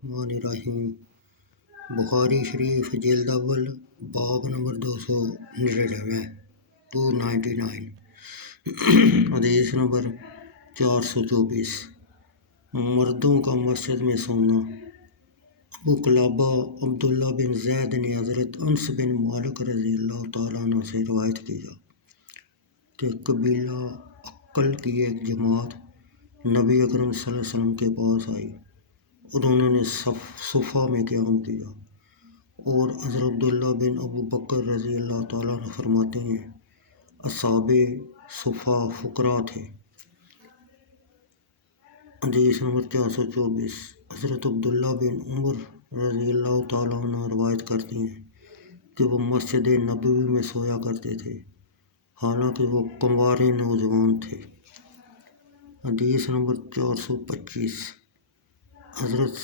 الرحمن الرحیم۔ بخاری شریف جلد اول باب نمبر 299 حدیث نمبر 424۔ مردوں کا مسجد میں سونا۔ ابو قلابہ عبداللہ بن زید نے حضرت انس بن مالک رضی اللہ تعالیٰ عنہ سے روایت کیا کہ قبیلہ عقل کی ایک جماعت نبی اکرم صلی اللہ علیہ وسلم کے پاس آئی اور انہوں نے صفا میں قیام کیا، اور حضرت عبداللہ بن ابو بکر رضی اللہ تعالیٰ عنہ فرماتے ہیں اصحاب صفا فقراء تھے۔ حدیث نمبر 424۔ حضرت عبداللہ بن عمر رضی اللہ تعالیٰ عنہ روایت کرتے ہیں کہ وہ مسجد نبوی میں سویا کرتے تھے، حالانکہ وہ کنوارے نوجوان تھے۔ حدیث نمبر 425۔ حضرت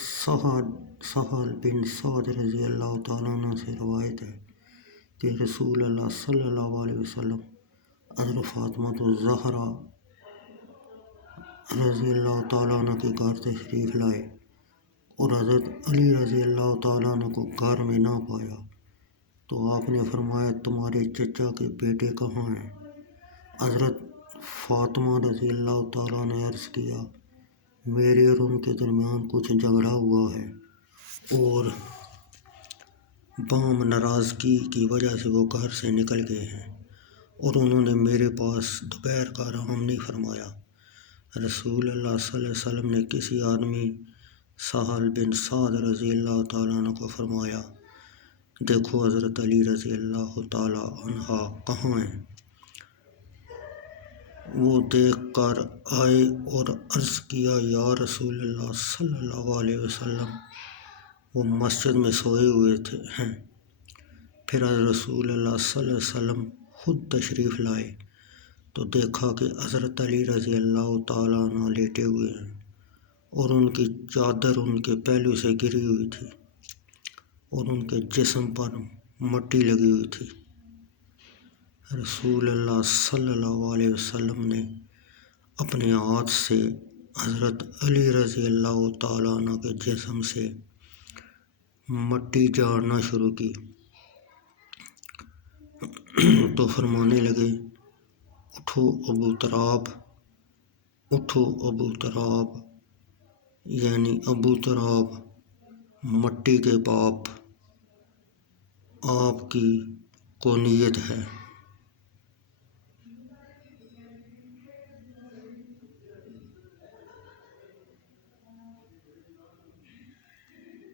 سہل بن سعد رضی اللہ تعالیٰ عنہ سے روایت ہے کہ رسول اللہ صلی اللہ علیہ وسلم حضرت فاطمہ الزہرا رضی اللہ تعالیٰ عنہ کے گھر تشریف لائے اور حضرت علی رضی اللہ تعالیٰ عنہ کو گھر میں نہ پایا، تو آپ نے فرمایا تمہارے چچا کے بیٹے کہاں ہیں؟ حضرت فاطمہ رضی اللہ تعالیٰ عنہ نے عرض کیا میرے اور ان کے درمیان کچھ جھگڑا ہوا ہے اور بام ناراضگی کی وجہ سے وہ گھر سے نکل گئے ہیں، اور انہوں نے میرے پاس دوپہر کا آرام نہیں فرمایا۔ رسول اللہ صلی اللہ علیہ وسلم نے کسی آدمی سہل بن سعد رضی اللہ تعالیٰ عنہ کو فرمایا دیکھو حضرت علی رضی اللہ تعالیٰ عنہ کہاں ہیں؟ وہ دیکھ کر آئے اور عرض کیا یا رسول اللہ صلی اللہ علیہ وسلم وہ مسجد میں سوئے ہوئے ہیں۔ پھر رسول اللہ صلی اللہ علیہ وسلم خود تشریف لائے تو دیکھا کہ حضرت علی رضی اللہ تعالیٰ عنہ لیٹے ہوئے ہیں اور ان کی چادر ان کے پہلو سے گری ہوئی تھی اور ان کے جسم پر مٹی لگی ہوئی تھی۔ رسول اللہ صلی اللہ علیہ وسلم نے اپنے ہاتھ سے حضرت علی رضی اللہ تعالیٰ عنہ کے جسم سے مٹی جھاڑنا شروع کی تو فرمانے لگے اٹھو ابو تراب، اٹھو ابو تراب، یعنی ابو تراب مٹی کے باپ، آپ کی کونیت ہے۔